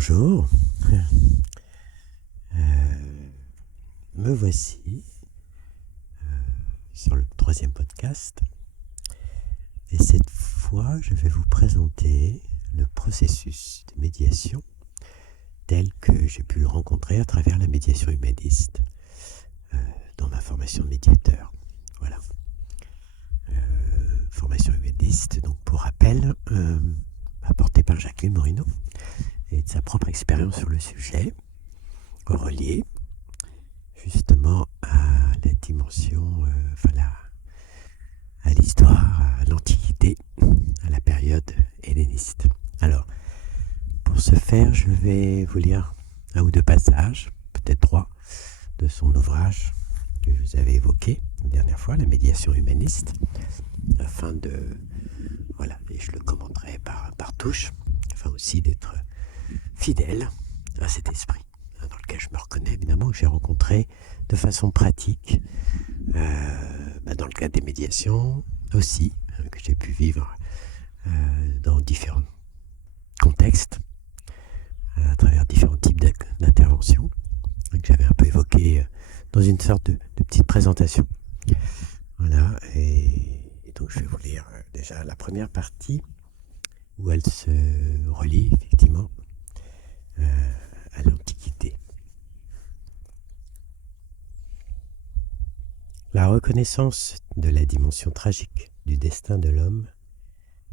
Bonjour, me voici sur le troisième podcast et cette fois je vais vous présenter le processus de médiation tel que j'ai pu le rencontrer à travers la médiation humaniste dans ma formation de médiateur. Voilà. Formation humaniste, donc pour rappel, apportée par Jacqueline Morino et de sa propre expérience sur le sujet, reliée justement à la dimension, à l'histoire, à l'Antiquité, à la période helléniste. Alors, pour ce faire, je vais vous lire un ou deux passages, peut-être trois, de son ouvrage que je vous avais évoqué la dernière fois, La médiation humaniste, afin de... Voilà, et je le commenterai par touche, afin aussi d'être fidèle à cet esprit dans lequel je me reconnais évidemment, que j'ai rencontré de façon pratique dans le cadre des médiations aussi, que j'ai pu vivre dans différents contextes, à travers différents types d'interventions, que j'avais un peu évoqué dans une sorte de petite présentation. Voilà, et donc je vais vous lire déjà la première partie où elle se relie effectivement à l'Antiquité. La reconnaissance de la dimension tragique du destin de l'homme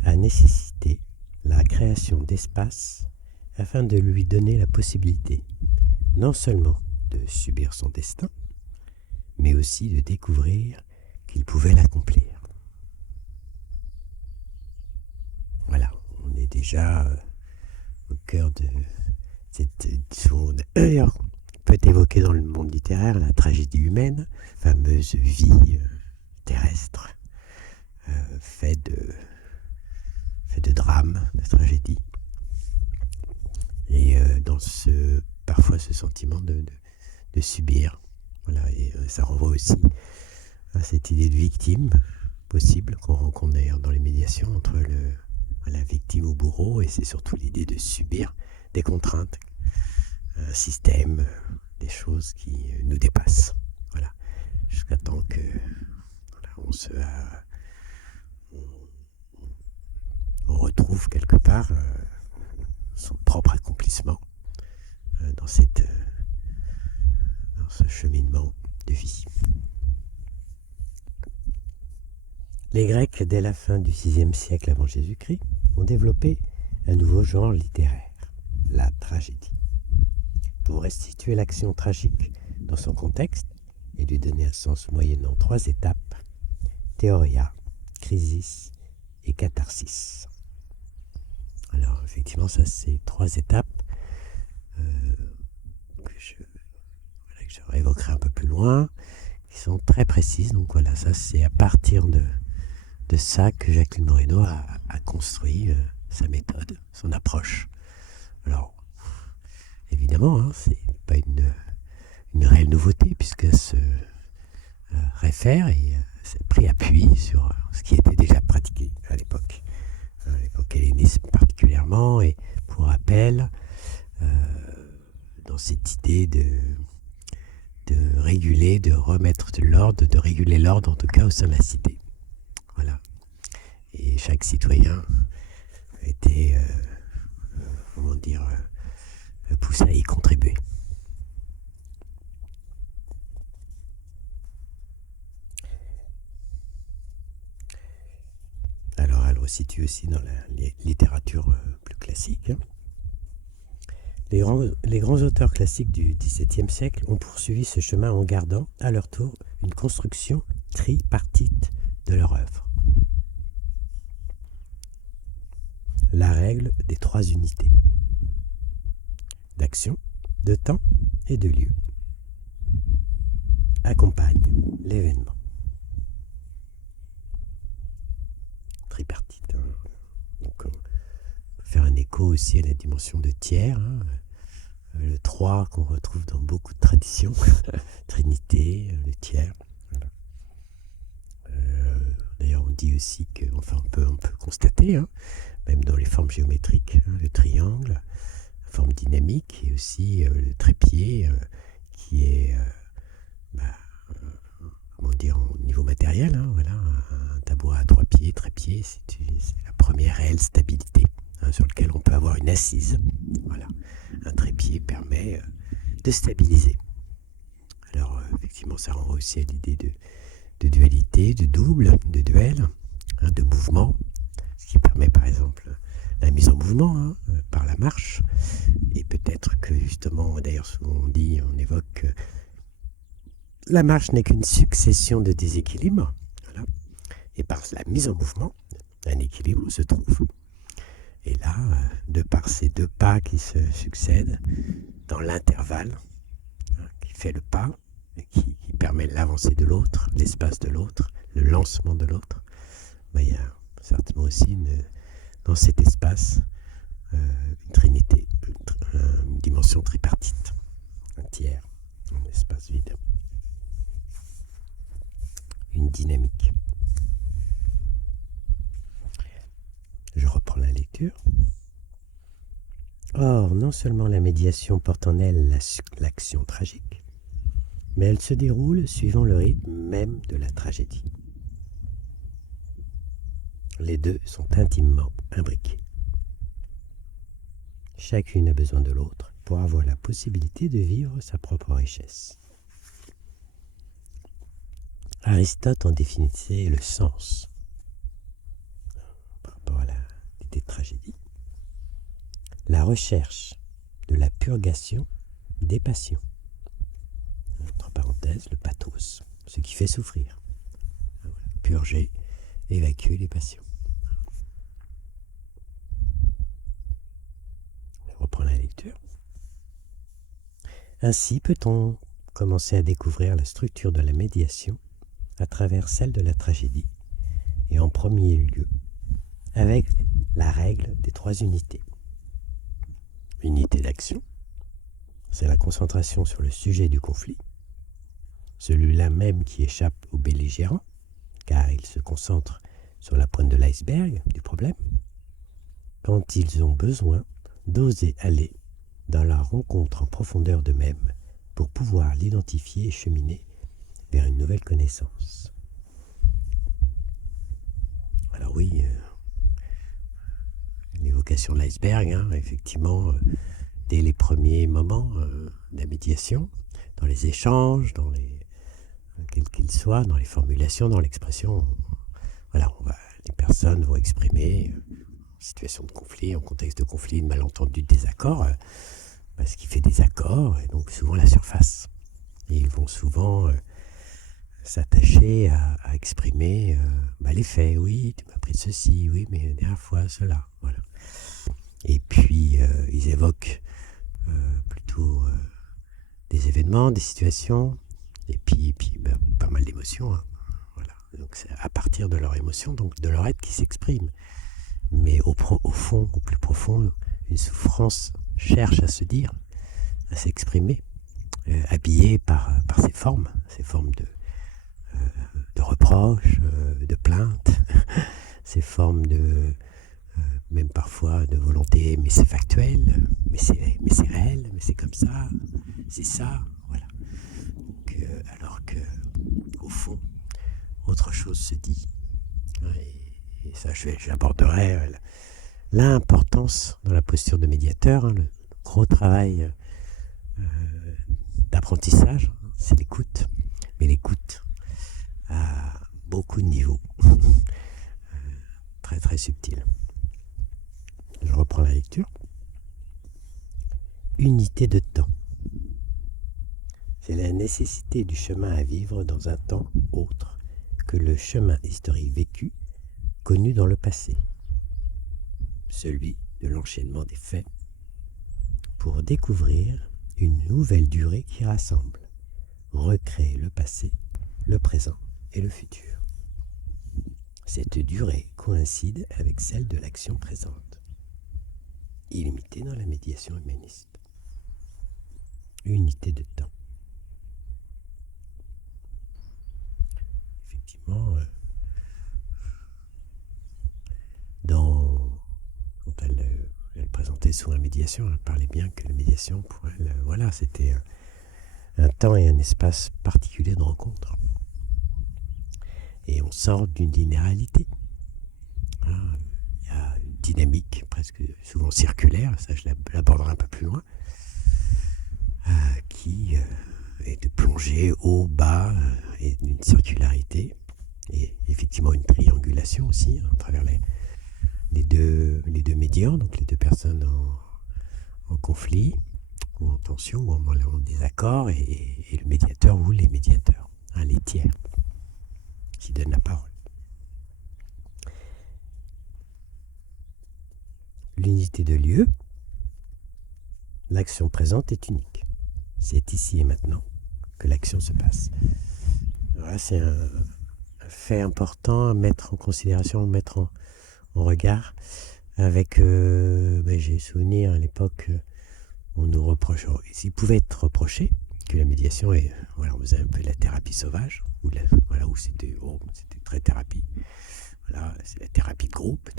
a nécessité la création d'espaces afin de lui donner la possibilité non seulement de subir son destin, mais aussi de découvrir qu'il pouvait l'accomplir. Voilà, on est déjà au cœur de cette zone. D'ailleurs, peut être évoquée dans le monde littéraire la tragédie humaine, fameuse vie terrestre, fait de drames, de tragédies. Et dans parfois ce sentiment de subir. Voilà, et ça renvoie aussi à cette idée de victime possible qu'on rencontre d'ailleurs dans les médiations entre la victime ou bourreau, et c'est surtout l'idée de subir des contraintes, un système, des choses qui nous dépassent. Voilà, jusqu'à temps que on retrouve quelque part son propre accomplissement dans ce cheminement de vie. Les Grecs, dès la fin du VIe siècle avant Jésus-Christ, ont développé un nouveau genre littéraire, la tragédie, pour restituer l'action tragique dans son contexte et lui donner un sens moyennant trois étapes: théoria, crisis et catharsis. Alors effectivement, ça c'est trois étapes que je réévoquerai un peu plus loin, qui sont très précises. Donc voilà, ça c'est à partir de ça que Jacqueline Morino a construit sa méthode, son approche. Alors, évidemment, c'est pas une réelle nouveauté, puisqu'elle se réfère et s'est pris appui sur ce qui était déjà pratiqué à l'époque helléniste particulièrement, et pour rappel, dans cette idée de réguler, de remettre de l'ordre, de réguler l'ordre en tout cas au sein de la cité. Voilà. Et chaque citoyen était, poussé à y contribuer. Alors elle resitue aussi dans la littérature plus classique. Les grands auteurs classiques du XVIIe siècle ont poursuivi ce chemin en gardant, à leur tour, une construction tripartite de leur œuvre. La règle des trois unités d'action, de temps et de lieu accompagne l'événement. Tripartite. Donc, on peut faire un écho aussi à la dimension de tiers, le 3 qu'on retrouve dans beaucoup de traditions, Trinité, le tiers. Voilà. D'ailleurs, on dit aussi que, on peut constater, même dans les formes géométriques, le triangle, forme dynamique, et aussi le trépied qui est, comment dire, au niveau matériel, hein, voilà, un tabouret à 3 pieds, trépied, c'est la première réelle stabilité, hein, sur lequel on peut avoir une assise. Voilà, un trépied permet de stabiliser. Alors effectivement, ça renvoie aussi à l'idée de dualité, de double, de duel, hein, de mouvement, ce qui permet par exemple la mise en mouvement, hein, par la marche. Et peut-être que justement, d'ailleurs souvent on évoque que la marche n'est qu'une succession de déséquilibres. Voilà. Et par la mise en mouvement, un équilibre se trouve. Et là, de par ces deux pas qui se succèdent, dans l'intervalle, hein, qui fait le pas, qui permet l'avancée de l'autre, l'espace de l'autre, le lancement de l'autre, il y a certainement aussi dans cet espace une trinité, une dimension tripartite, un tiers, un espace vide, une dynamique. Je reprends la lecture. Or, non seulement la médiation porte en elle l'action tragique, mais elle se déroule suivant le rythme même de la tragédie. Les deux sont intimement imbriqués. Chacune a besoin de l'autre pour avoir la possibilité de vivre sa propre richesse. Aristote en définissait le sens par rapport à l'idée de tragédie. La recherche de la purgation des passions. Entre parenthèses, le pathos, ce qui fait souffrir. Purger, évacuer les passions. Je reprends la lecture. Ainsi peut-on commencer à découvrir la structure de la médiation à travers celle de la tragédie, et en premier lieu avec la règle des 3 unités. Unité d'action, c'est la concentration sur le sujet du conflit, celui-là même qui échappe aux belligérants, car il se concentre sur la pointe de l'iceberg du problème, quand ils ont besoin d'oser aller dans la rencontre en profondeur d'eux-mêmes pour pouvoir l'identifier et cheminer vers une nouvelle connaissance. Alors oui, l'évocation de l'iceberg, hein, effectivement, dès les premiers moments de la médiation, dans les échanges, quels qu'ils soient, dans les formulations, dans l'expression, voilà, les personnes vont exprimer en situation de conflit, en contexte de conflit, de malentendu, de désaccord, ce qui fait des accords, et donc souvent la surface. Et ils vont souvent s'attacher à exprimer les faits. Oui, tu m'as pris de ceci, oui, mais la dernière fois, cela. Voilà. Et puis, ils évoquent plutôt des événements, des situations, et puis pas mal d'émotions. Hein. Voilà. Donc, c'est à partir de leur émotion, donc de leur être qui s'exprime. Mais au fond, au plus profond, une souffrance cherche à se dire, à s'exprimer, habillée par ces formes de reproches, de plaintes, ces formes même parfois de volonté, mais c'est factuel, mais c'est réel, mais c'est comme ça, c'est ça, voilà. Donc, alors que au fond, autre chose se dit. Et ça, j'aborderai l'importance dans la posture de médiateur, hein, le gros travail d'apprentissage, c'est l'écoute, mais l'écoute à beaucoup de niveaux, très très subtil. Je reprends la lecture. Unité de temps. C'est la nécessité du chemin à vivre dans un temps autre que le chemin historique vécu, connu dans le passé, celui de l'enchaînement des faits, pour découvrir une nouvelle durée qui rassemble, recrée le passé, le présent et le futur. Cette durée coïncide avec celle de l'action présente, illimitée dans la médiation humaniste. Unité de temps. Effectivement, quand elle présente présentait souvent la médiation, elle parlait bien que la médiation, pour elle, voilà, c'était un temps et un espace particulier de rencontre. Et on sort d'une linéarité. Hein. Il y a une dynamique presque souvent circulaire, ça je l'aborderai un peu plus loin, qui est de plonger haut, bas, et d'une circularité, et effectivement une triangulation aussi, à travers les deux médians, donc les deux personnes en conflit, ou en tension, ou en désaccord, et le médiateur ou les médiateurs, hein, les tiers, qui donnent la parole. L'unité de lieu, l'action présente est unique. C'est ici et maintenant que l'action se passe. Voilà, c'est un fait important à mettre en considération, mettre en regard. Avec, j'ai souvenir à l'époque, on nous reproche, il pouvait être reproché que la médiation est, voilà, on faisait un peu la thérapie sauvage, où c'était très thérapie. Voilà, c'est la thérapie de groupe.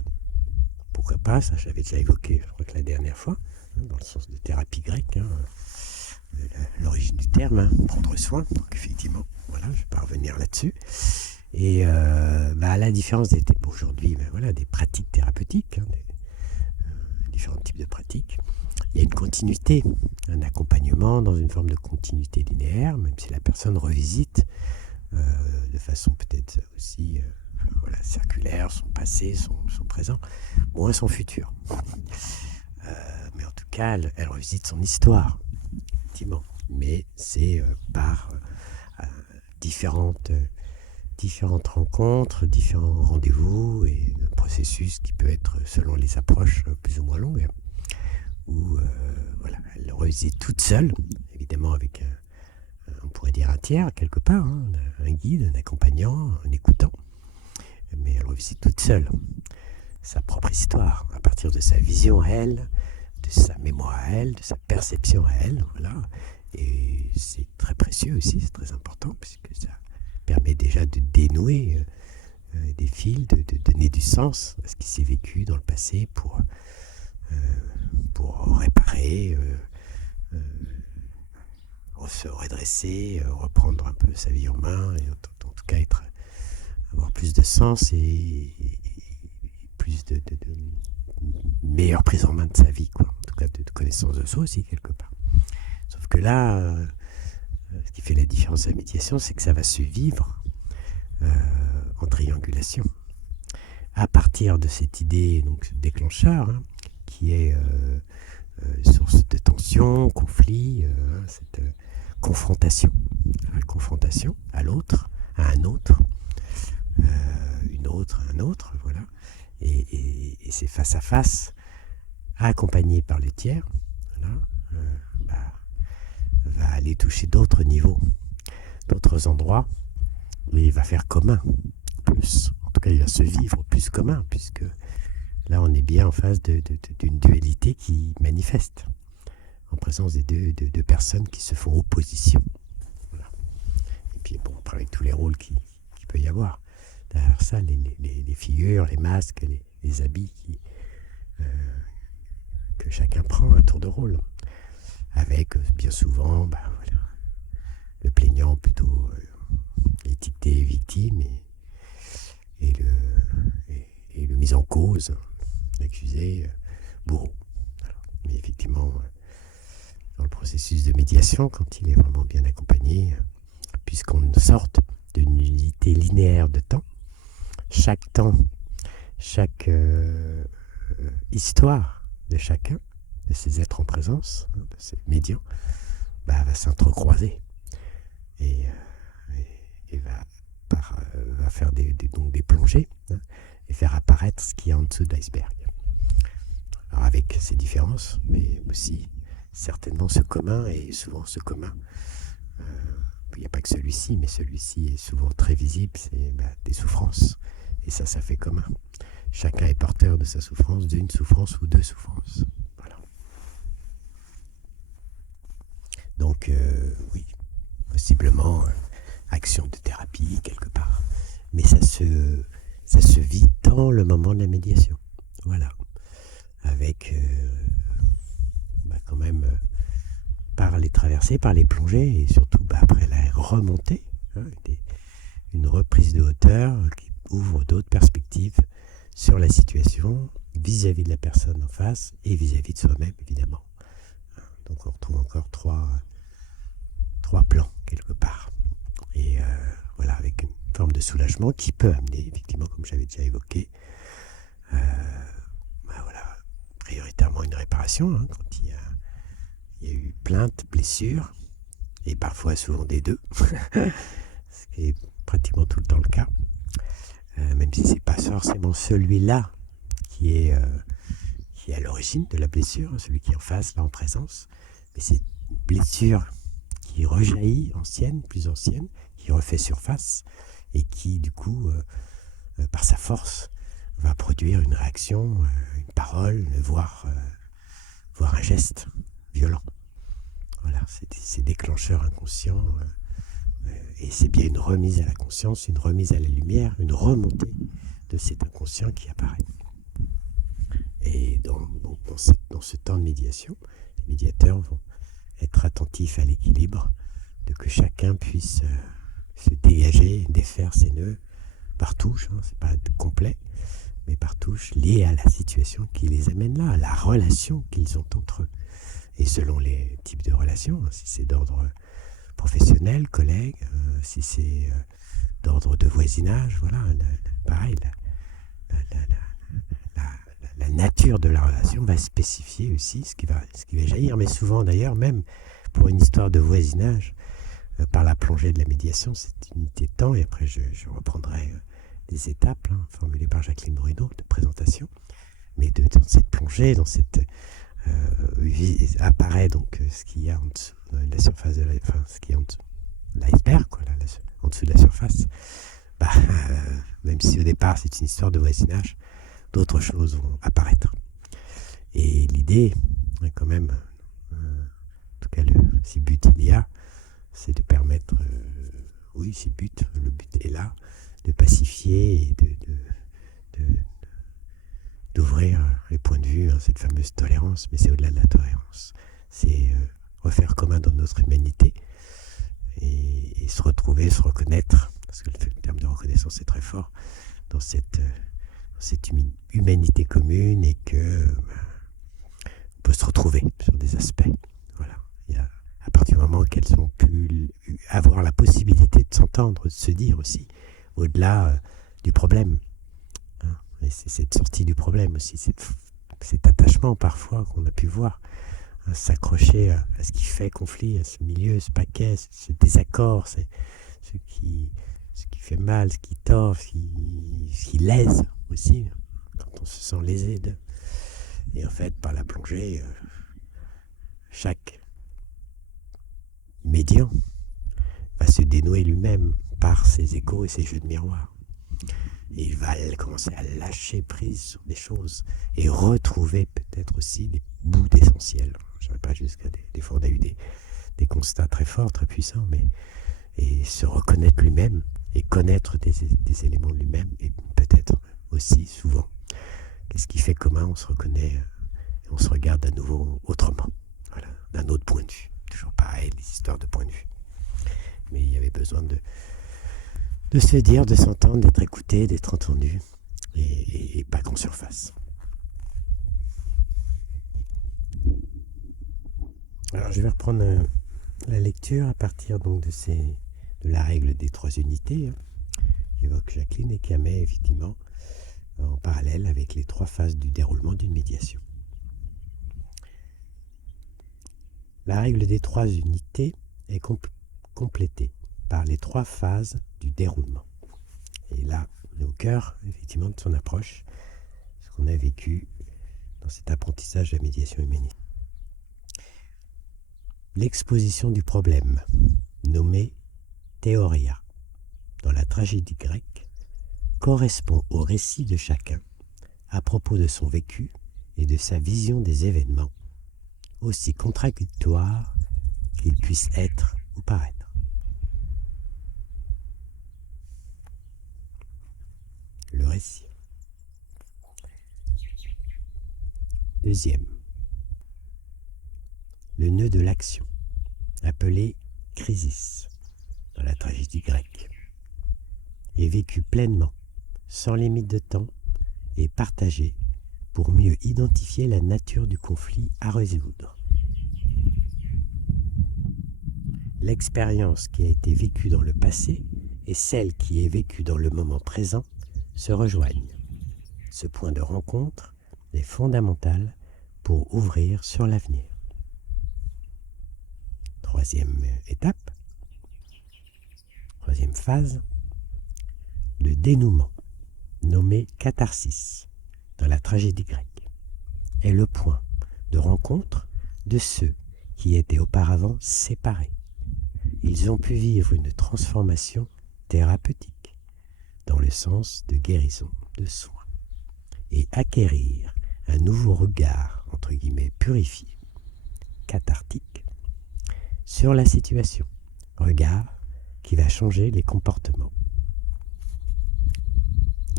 Pourquoi pas, ça j'avais déjà évoqué, je crois que la dernière fois, dans le sens de thérapie grecque, l'origine du terme, prendre soin. Donc effectivement, voilà, je ne vais pas revenir là-dessus. Et à la différence aujourd'hui, voilà, des pratiques thérapeutiques, différents types de pratiques, il y a une continuité, un accompagnement dans une forme de continuité linéaire, même si la personne revisite de façon peut-être aussi circulaire son passé, son présent, moins son futur. Mais en tout cas, elle revisite son histoire, effectivement. Mais c'est par différentes rencontres, différents rendez-vous, et un processus qui peut être, selon les approches, plus ou moins long, où elle revisite toute seule, évidemment avec on pourrait dire un tiers quelque part, un guide, un accompagnant, un écoutant, mais elle revisite toute seule sa propre histoire, à partir de sa vision à elle, de sa mémoire à elle, de sa perception à elle, voilà. Et c'est très précieux aussi, c'est très important, puisque ça permet déjà de dénouer des fils, de donner du sens à ce qui s'est vécu dans le passé pour réparer, se redresser, reprendre un peu sa vie en main, et en tout cas avoir plus de sens et plus de meilleure prise en main de sa vie, quoi. En tout cas de connaissance de soi aussi, quelque part. Sauf que là, ce qui fait la différence de la médiation, c'est que ça va se vivre en triangulation. À partir de cette idée, donc déclencheur, qui est source de tension, conflit, cette confrontation à l'autre, à un autre, une autre, un autre, voilà. Et c'est face à face, accompagné par le tiers, voilà, va aller toucher d'autres niveaux, d'autres endroits, où il va faire commun, plus. En tout cas, il va se vivre plus commun, puisque là, on est bien en face d'une dualité qui manifeste, en présence des deux personnes qui se font opposition. Voilà. Et puis, bon, après, avec tous les rôles qu'il peut y avoir. Derrière ça, les figures, les masques, les habits que chacun prend à tour de rôle. Avec, bien souvent, le plaignant plutôt étiqueté victime et le mis en cause, l'accusé, bourreau. Alors, mais effectivement, dans le processus de médiation, quand il est vraiment bien accompagné, puisqu'on sorte d'une unité linéaire de temps, chaque temps, chaque histoire de chacun, de ces êtres en présence, de ces médians, va s'entrecroiser et va faire donc des plongées, et faire apparaître ce qui est en dessous de l'iceberg. Alors avec ces différences, mais aussi certainement ce commun, et souvent ce commun, il n'y a pas que celui-ci, mais celui-ci est souvent très visible, c'est des souffrances, et ça fait commun. Chacun est porteur de sa souffrance, d'une souffrance ou deux souffrances. Voilà. Donc, oui, possiblement action de thérapie quelque part, mais ça se vit dans le moment de la médiation. Voilà. Avec quand même par les traversées, par les plongées, et surtout après la remontée, hein, une reprise de hauteur qui ouvre d'autres perspectives sur la situation vis-à-vis de la personne en face et vis-à-vis de soi-même, évidemment. Donc on retrouve encore trois plans quelque part. Et voilà, avec une forme de soulagement qui peut amener, effectivement, comme j'avais déjà évoqué, voilà, prioritairement une réparation, hein, quand il y a eu plainte, blessure, et parfois souvent des deux, ce qui est pratiquement tout le temps le cas, même si c'est pas forcément celui-là qui est à l'origine de la blessure, celui qui est en face, là en présence, mais c'est une blessure qui rejaillit, plus ancienne, qui refait surface, et qui, du coup, par sa force, va produire une réaction, une parole, voire un geste violent. Voilà, c'est ces déclencheurs inconscients, et c'est bien une remise à la conscience, une remise à la lumière, une remontée de cet inconscient qui apparaît. Et dans ce temps de médiation, les médiateurs vont être attentifs à l'équilibre, de que chacun puisse se dégager, défaire ses nœuds par touche, hein, c'est pas complet, mais par touche, liées à la situation qui les amène là, à la relation qu'ils ont entre eux. Et selon les types de relations, hein, si c'est d'ordre professionnel, collègue, si c'est d'ordre de voisinage, voilà, pareil, la nature de la relation va spécifier aussi ce qui va jaillir. Mais souvent d'ailleurs, même pour une histoire de voisinage, par la plongée de la médiation, cette unité de temps, et après je reprendrai les étapes formulées par Jacqueline Bruno de présentation, mais dans cette plongée, dans cette apparaît donc ce qu'il y a en dessous de la surface ce qui est en dessous de l'iceberg, quoi, en dessous de la surface. Même si au départ c'est une histoire de voisinage, d'autres choses vont apparaître. Et l'idée, quand même, en tout cas si but il y a, c'est de permettre, si le but est là, de pacifier et d'ouvrir les points de vue, cette fameuse tolérance, mais c'est au-delà de la tolérance. C'est refaire commun dans notre humanité et se retrouver, se reconnaître, parce que le terme de reconnaissance est très fort, dans cette humanité commune, et que on peut se retrouver sur des aspects. Voilà. À partir du moment qu'elles ont pu avoir la possibilité de s'entendre, de se dire aussi, au-delà du problème. Et c'est cette sortie du problème aussi, cet attachement parfois qu'on a pu voir, s'accrocher à ce qui fait conflit, à ce milieu, ce paquet, ce désaccord, ce qui fait mal, ce qui tord, ce qui lèse aussi, quand on se sent lésé d'eux. Et en fait, par la plongée, chaque médian va se dénouer lui-même par ses échos et ses jeux de miroir. Et il va commencer à lâcher prise sur des choses et retrouver peut-être aussi des bouts d'essentiel. Je n'irai pas jusqu'à des fois on a eu des constats très forts, très puissants, et se reconnaître lui-même et connaître des éléments de lui-même, et peut-être aussi souvent qu'est-ce qui fait commun, on se reconnaît et on se regarde à nouveau autrement, voilà, d'un autre point de vue. Toujours pareil, les histoires de point de vue. Mais il y avait besoin de se dire, de s'entendre, d'être écouté, d'être entendu, et pas qu'en surface. Alors je vais reprendre la lecture à partir donc de la règle des 3 unités, qu'évoque Jacqueline et qui met effectivement en parallèle avec les 3 phases du déroulement d'une médiation. La règle des 3 unités est complétée par les 3 phases du déroulement. Et là, on est au cœur, effectivement, de son approche, ce qu'on a vécu dans cet apprentissage de la médiation humaniste. L'exposition du problème, nommé théoria, dans la tragédie grecque, correspond au récit de chacun à propos de son vécu et de sa vision des événements, aussi contradictoires qu'ils puissent être ou paraître. Le récit. Deuxième. le nœud de l'action, appelé crisis dans la tragédie grecque, est vécu pleinement, sans limite de temps, et partagé pour mieux identifier la nature du conflit à résoudre. L'expérience qui a été vécue dans le passé et celle qui est vécue dans le moment présent se rejoignent. Ce point de rencontre est fondamental pour ouvrir sur l'avenir. Troisième étape, troisième phase, le dénouement, nommé catharsis dans la tragédie grecque, est le point de rencontre de ceux qui étaient auparavant séparés. Ils ont pu vivre une transformation thérapeutique dans le sens de guérison, de soin, et acquérir un nouveau regard, entre guillemets, purifié, cathartique, sur la situation, regard qui va changer les comportements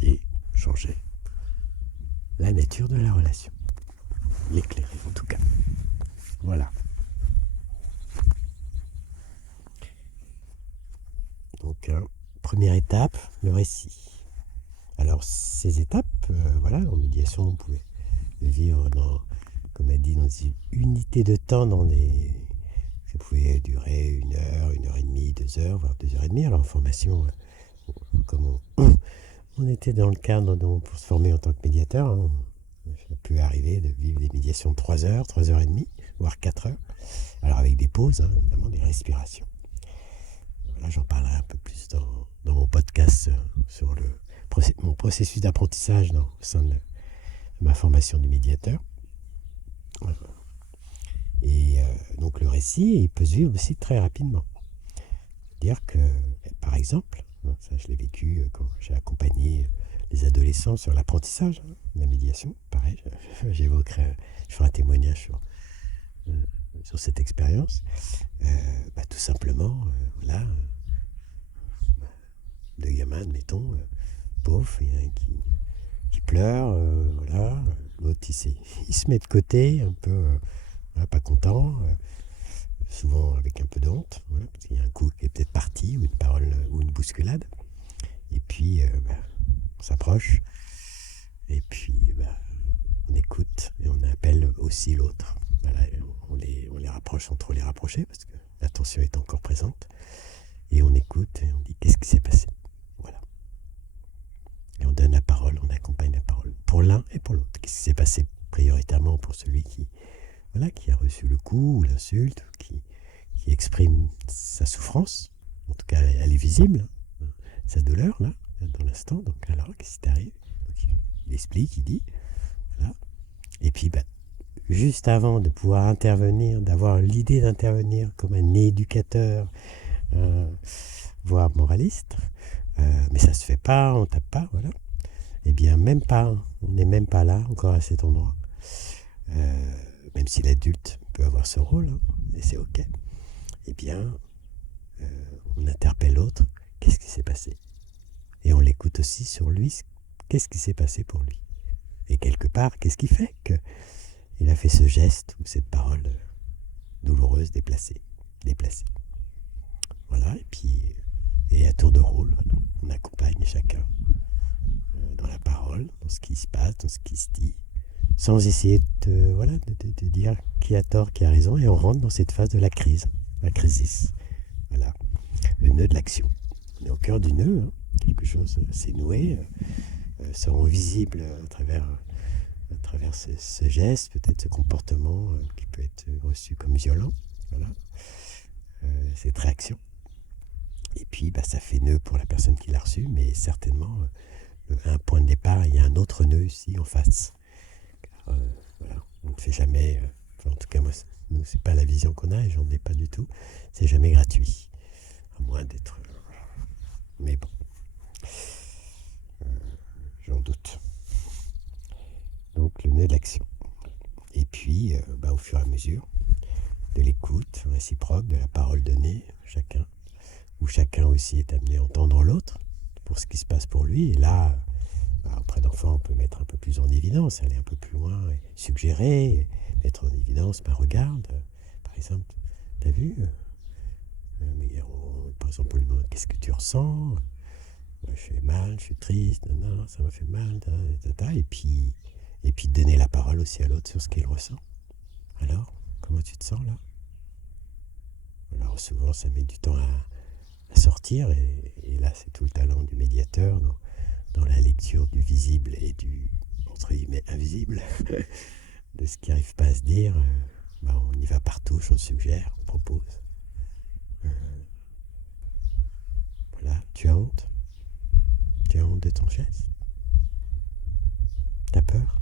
et changer la nature de la relation, l'éclairer en tout cas. Voilà. Donc, première étape, le récit. Alors, ces étapes, en médiation, on pouvait les vivre dans, comme elle dit, dans une unité de temps, ça pouvait durer 1 heure, 1 heure et demie, 2 heures, voire 2 heures et demie. Alors, en formation, comme on était dans le cadre pour se former en tant que médiateur, ça peut arriver de vivre des médiations de 3 heures, 3 heures et demie, voire 4 heures. Alors, avec des pauses, évidemment, des respirations. Là, j'en parlerai un peu plus dans mon podcast sur mon processus d'apprentissage au sein de ma formation du médiateur. Et donc le récit, il peut se vivre aussi très rapidement. C'est-à-dire que, par exemple, ça je l'ai vécu quand j'ai accompagné les adolescents sur l'apprentissage, la médiation, pareil, je ferai un témoignage sur cette expérience. Tout simplement, deux gamins, admettons, pauvres, il y en a un qui pleure, l'autre il se met de côté, un peu pas content, souvent avec un peu de honte, parce qu'il y a un coup qui est peut-être parti, ou une parole, ou une bousculade, et puis on s'approche, et puis on écoute, et on appelle aussi l'autre. On les rapproche sans trop les rapprocher, parce que la tension est encore présente, et on écoute, et on dit qu'est-ce qui s'est passé. Voilà. Et on donne la parole, on accompagne la parole, pour l'un et pour l'autre. Qu'est-ce qui s'est passé prioritairement pour celui qui a reçu le coup, ou l'insulte, qui exprime sa souffrance, en tout cas elle est visible, sa douleur, là, dans l'instant, donc alors, qu'est-ce qui t'arrive? Il explique, il dit, voilà. Et puis, juste avant de pouvoir intervenir, d'avoir l'idée d'intervenir comme un éducateur, voire moraliste, mais ça se fait pas, on tape pas, voilà. Eh bien, même pas, on n'est même pas là, encore à cet endroit. Même si l'adulte peut avoir ce rôle, et c'est ok. Eh bien, on interpelle l'autre, qu'est-ce qui s'est passé? Et on l'écoute aussi sur lui, qu'est-ce qui s'est passé pour lui? Et quelque part, qu'est-ce qui fait qu'il a fait ce geste ou cette parole douloureuse, déplacée? Voilà, et à tour de rôle, on accompagne chacun dans la parole, dans ce qui se passe, dans ce qui se dit, sans essayer de dire qui a tort, qui a raison, et on rentre dans cette phase de la crise, la crisis. Voilà, le nœud de l'action. On est au cœur du nœud, quelque chose s'est noué, seront visibles à travers ce geste, peut-être ce comportement qui peut être reçu comme violent, voilà, cette réaction. Et puis ça fait nœud pour la personne qui l'a reçu, mais certainement un point de départ, il y a un autre nœud ici en face. Car, on ne fait jamais, en tout cas moi, nous c'est pas la vision qu'on a et j'en ai pas du tout, c'est jamais gratuit, à moins d'être... mais bon, j'en doute. Donc le nœud de l'action. Et puis, au fur et à mesure de l'écoute réciproque, de la parole donnée, où chacun aussi est amené à entendre l'autre pour ce qui se passe pour lui. Et là, auprès d'enfants, on peut mettre un peu plus en évidence, aller un peu plus loin, et suggérer, mettre en évidence, regarde, par exemple, t'as vu par exemple, on lui demande qu'est-ce que tu ressens. Ouais, je suis mal, je suis triste, non, ça m'a fait mal, et puis donner la parole aussi à l'autre sur ce qu'il ressent. Alors, comment tu te sens là? Alors souvent, ça met du temps à sortir, et là, c'est tout le talent du médiateur dans la lecture du visible et du, entre guillemets, invisible, de ce qui n'arrive pas à se dire. On y va par touche, on suggère, on propose. Euh, voilà, tu as honte? Tu as honte de ton geste? T'as peur?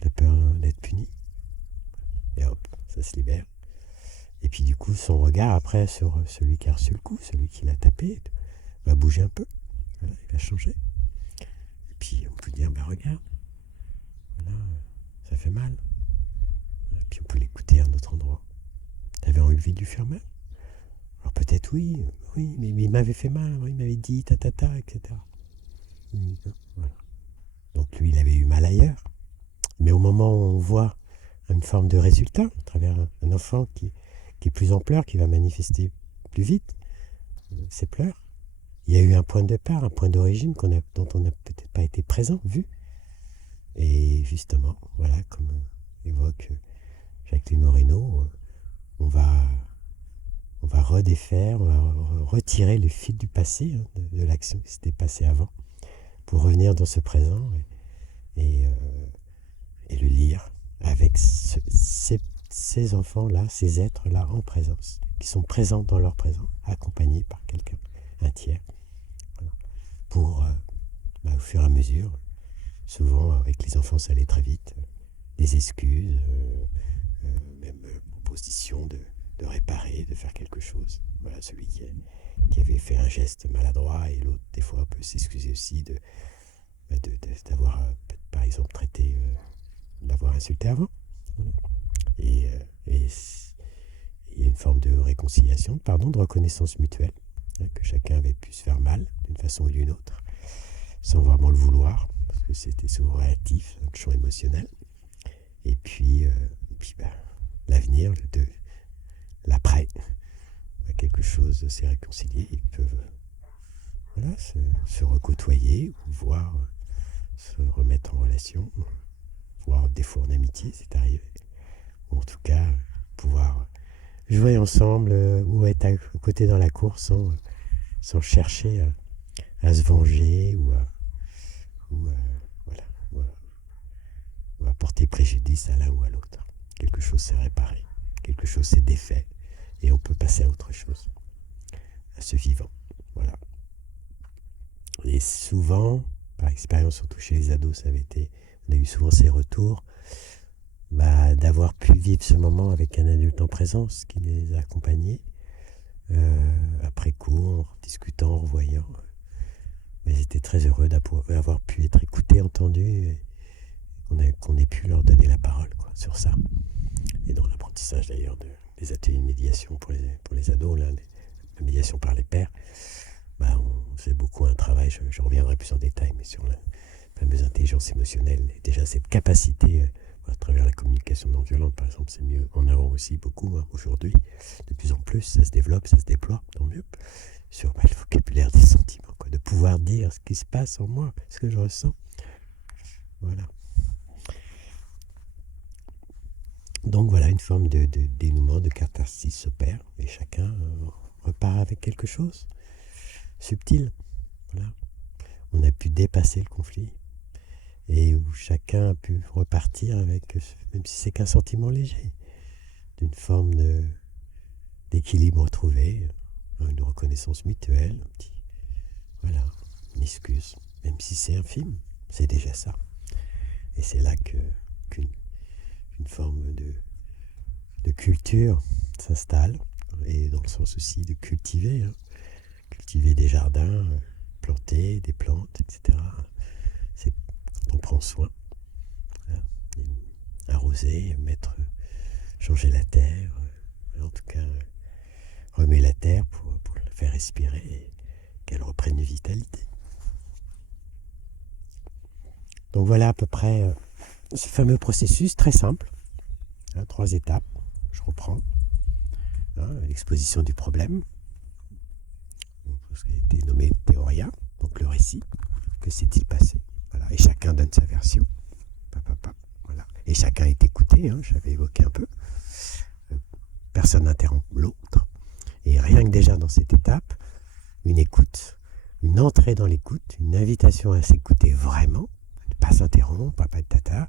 T'as peur d'être puni? Et hop, ça se libère. Et puis du coup, son regard après sur celui qui a reçu le coup, celui qui l'a tapé, va bouger un peu. Voilà, il va changer. Et puis on peut dire, regarde, voilà, ça fait mal. Et puis on peut l'écouter à un autre endroit. T'avais envie de lui faire mal? Alors peut-être oui, mais il m'avait fait mal, il m'avait dit ta, etc. Voilà. Donc lui, il avait eu mal ailleurs. Mais au moment où on voit une forme de résultat, à travers un enfant qui est plus en pleurs, qui va manifester plus vite ses pleurs, il y a eu un point de départ, un point d'origine dont on n'a peut-être pas été présent, vu. Et justement, voilà, comme évoque Jacqueline Moreno, on va redéfaire, on va retirer le fil du passé, de l'action qui s'était passée avant, pour revenir dans ce présent et, et le lire avec ces enfants-là, ces êtres-là en présence, qui sont présents dans leur présent, accompagnés par quelqu'un, un tiers, voilà, pour, au fur et à mesure, souvent avec les enfants ça allait très vite, des excuses, même proposition de réparer, de faire quelque chose. Voilà, celui qui avait fait un geste maladroit, et l'autre des fois peut s'excuser aussi d'avoir par exemple traité, d'avoir insulté avant. Voilà. Et il y a une forme de réconciliation, pardon, de reconnaissance mutuelle, que chacun avait pu se faire mal d'une façon ou d'une autre, sans vraiment le vouloir, parce que c'était souvent réactif, notre champ émotionnel. Et puis l'avenir, l'après, quelque chose s'est réconcilié. Ils peuvent voilà, se recôtoyer, ou voir se remettre en relation, voire des fois en amitié, c'est arrivé. Ou en tout cas, pouvoir jouer ensemble, ou être à côté dans la course sans chercher à se venger ou voilà, ou à porter préjudice à l'un ou à l'autre. Quelque chose s'est réparé, quelque chose s'est défait, et on peut passer à autre chose, à ce vivant. Voilà. Et souvent, par expérience, surtout chez les ados, on a eu souvent ces retours, d'avoir pu vivre ce moment avec un adulte en présence qui les a accompagnés, après coup, en discutant, en voyant. Mais ils étaient très heureux d'avoir pu être écoutés, entendus, et qu'on ait pu leur donner la parole sur ça. Et dans l'apprentissage d'ailleurs des ateliers de médiation pour les ados, la médiation par les pairs, on fait beaucoup un travail, je reviendrai plus en détail, mais sur la fameuse intelligence émotionnelle, et déjà cette capacité à travers la communication non violente, par exemple, c'est mieux en avant aussi beaucoup, aujourd'hui, de plus en plus, ça se développe, ça se déploie, tant mieux, sur le vocabulaire des sentiments, de pouvoir dire ce qui se passe en moi, ce que je ressens. Voilà. Donc voilà, une forme de dénouement, de catharsis s'opère, et chacun repart avec quelque chose subtil. Voilà. On a pu dépasser le conflit, et où chacun a pu repartir avec, même si c'est qu'un sentiment léger, d'une forme d'équilibre trouvé, une reconnaissance mutuelle, voilà, une excuse, même si c'est infime, c'est déjà ça. Et c'est là qu'une forme de culture s'installe, et dans le sens aussi de cultiver, cultiver des jardins, planter des plantes, etc. C'est quand on prend soin, voilà, arroser, changer la terre, en tout cas remuer la terre pour la faire respirer et qu'elle reprenne une vitalité. Donc voilà à peu près ce fameux processus très simple, 3 étapes, je reprends. hein, l'exposition du problème, ce qui a été nommé théoria, donc le récit. Que s'est-il passé? Voilà. Et chacun donne sa version. Voilà. Et chacun est écouté, hein, j'avais évoqué un peu. Personne n'interrompt l'autre. Et rien que déjà dans cette étape, une écoute, une entrée dans l'écoute, une invitation à s'écouter vraiment, ne pas s'interrompre, pas de tata,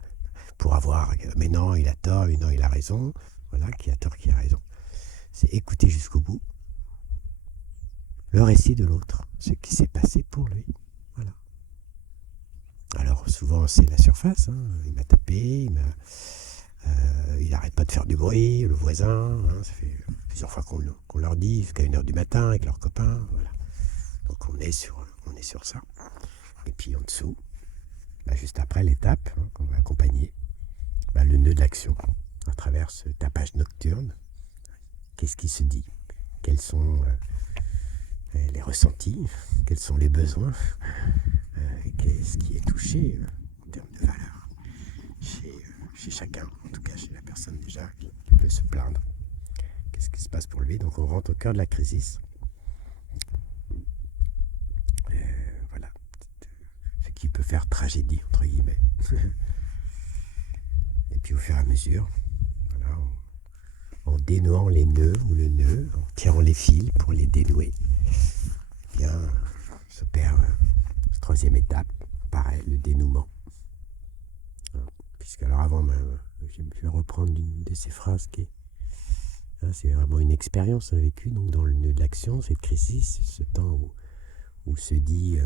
pour avoir, mais non, il a tort, mais non, il a raison, voilà, qui a tort, qui a raison. C'est écouter jusqu'au bout le récit de l'autre, ce qui s'est passé pour lui. Voilà. Alors souvent c'est la surface, hein. Il m'a tapé, il n'arrête pas de faire du bruit, le voisin, hein. Ça fait plusieurs fois qu'on leur dit, jusqu'à 1h du matin avec leurs copains, voilà. Donc on est sur ça. Et puis en dessous, juste après l'étape, hein, qu'on va accompagner, le nœud de l'action, à travers ce tapage nocturne. Qu'est-ce qui se dit? Quels sont les ressentis? Quels sont les besoins? Qu'est-ce qui est touché en termes de valeur chez chacun, en tout cas chez la personne déjà qui peut se plaindre. Qu'est-ce qui se passe pour lui? Donc on rentre au cœur de la crise. Voilà. Ce qui peut faire tragédie, entre guillemets. Et puis au fur et à mesure, voilà, en dénouant les nœuds ou le nœud, en tirant les fils pour les dénouer, eh bien s'opère cette troisième étape, pareil, le dénouement. Puisque alors avant, je vais reprendre une de ces phrases qui est, c'est vraiment une expérience vécue, donc dans le nœud de l'action, cette crise, ce temps où se dit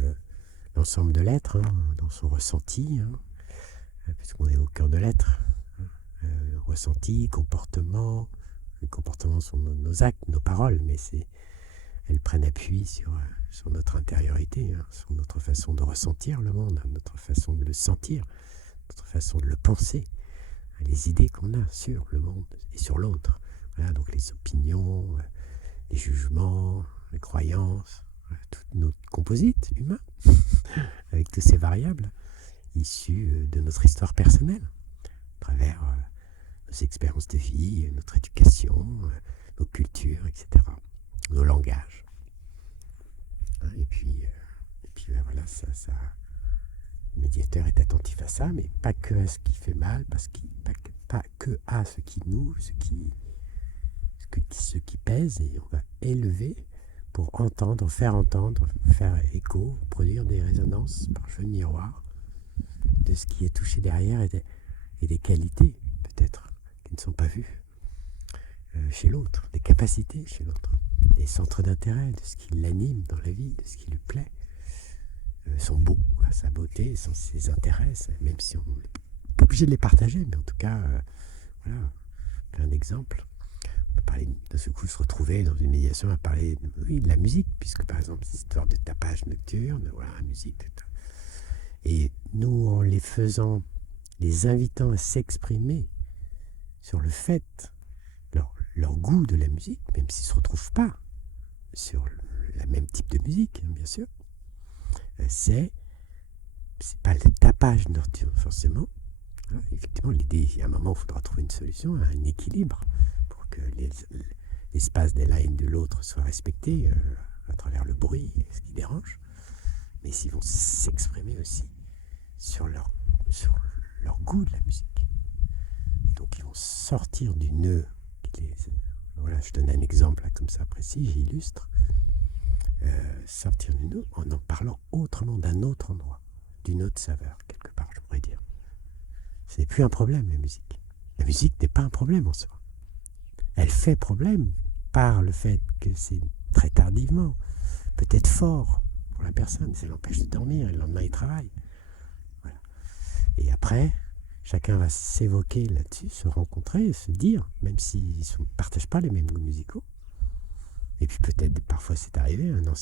l'ensemble de l'être, hein, dans son ressenti, hein, puisqu'on est au cœur de l'être, ressenti, comportement. Les comportements sont nos actes, nos paroles, mais elles prennent appui sur notre intériorité, hein, sur notre façon de ressentir le monde, notre façon de le sentir, notre façon de le penser, les idées qu'on a sur le monde et sur l'autre. Voilà, donc les opinions, les jugements, les croyances, tout notre composite humain, avec toutes ces variables issues de notre histoire personnelle, à travers nos expériences de vie, notre éducation, nos cultures, etc., nos langages. Et puis voilà, le médiateur est attentif à ça, mais pas que à ce qui fait mal, pas que à ce qui ce qui pèse, et on va élever pour faire écho, produire des résonances par jeu de miroir de ce qui est touché derrière et des qualités peut-être qui ne sont pas vues chez l'autre, des capacités chez l'autre, des centres d'intérêt, de ce qui l'anime dans la vie, de ce qui lui plaît, son beau, sa beauté, ses intérêts, même si on n'est pas obligé de les partager, mais en tout cas, voilà, plein d'exemples. On peut parler de ce coup se retrouver dans une médiation à parler de la musique, puisque par exemple, cette histoire de tapage nocturne, voilà, la musique. Et nous, en les invitant à s'exprimer sur le fait, leur goût de la musique, même s'ils ne se retrouvent pas sur le même type de musique, hein, bien sûr, c'est pas le tapage nocturne forcément. Hein, effectivement, l'idée, il y a un moment, il faudra trouver une solution, un équilibre, pour que l'espace de l'un et de l'autre soit respecté à travers le bruit, ce qui dérange. Mais s'ils vont s'exprimer aussi sur leur goût de la musique. Et donc ils vont sortir du nœud. Voilà, je donne un exemple là, comme ça précis, j'illustre. Sortir du nœud en parlant autrement, d'un autre endroit, d'une autre saveur, quelque part, je pourrais dire. Ce n'est plus un problème, la musique. La musique n'est pas un problème en soi. Elle fait problème par le fait que c'est très tardivement, peut-être fort pour la personne, ça l'empêche de dormir, et le lendemain il travaille. Voilà. Et après, chacun va s'évoquer là-dessus, se rencontrer, se dire, même s'ils ne partagent pas les mêmes goûts musicaux. Et puis peut-être, parfois c'est arrivé, une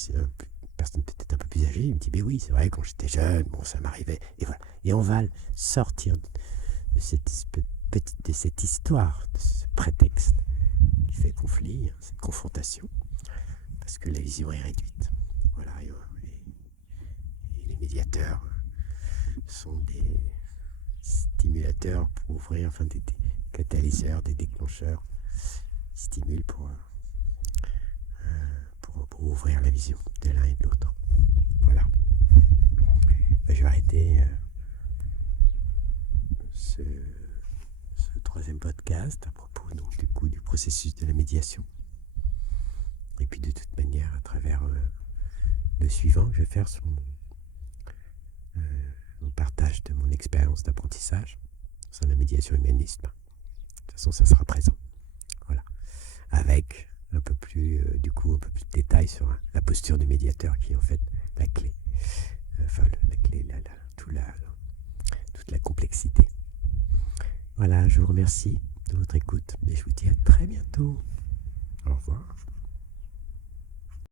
personne peut-être un peu plus âgée, il me dit, mais oui, c'est vrai, quand j'étais jeune, bon, ça m'arrivait. Et voilà. Et on va sortir de cette histoire, de ce prétexte qui fait conflit, cette confrontation, parce que la vision est réduite. Voilà. Et les médiateurs sont des stimulateurs pour ouvrir, des catalyseurs, des déclencheurs, stimulent pour pour ouvrir la vision de l'un et de l'autre. Voilà. Je vais arrêter ce troisième podcast à propos donc, du processus de la médiation. Et puis de toute manière, à travers le suivant que je vais faire sur mon partage de mon expérience d'apprentissage sur la médiation humaniste, de toute façon ça sera présent. Voilà. Avec un peu plus un peu plus de détails sur la posture du médiateur qui est en fait la clé. La clé, toute la complexité. Voilà, je vous remercie de votre écoute et je vous dis à très bientôt. Au revoir.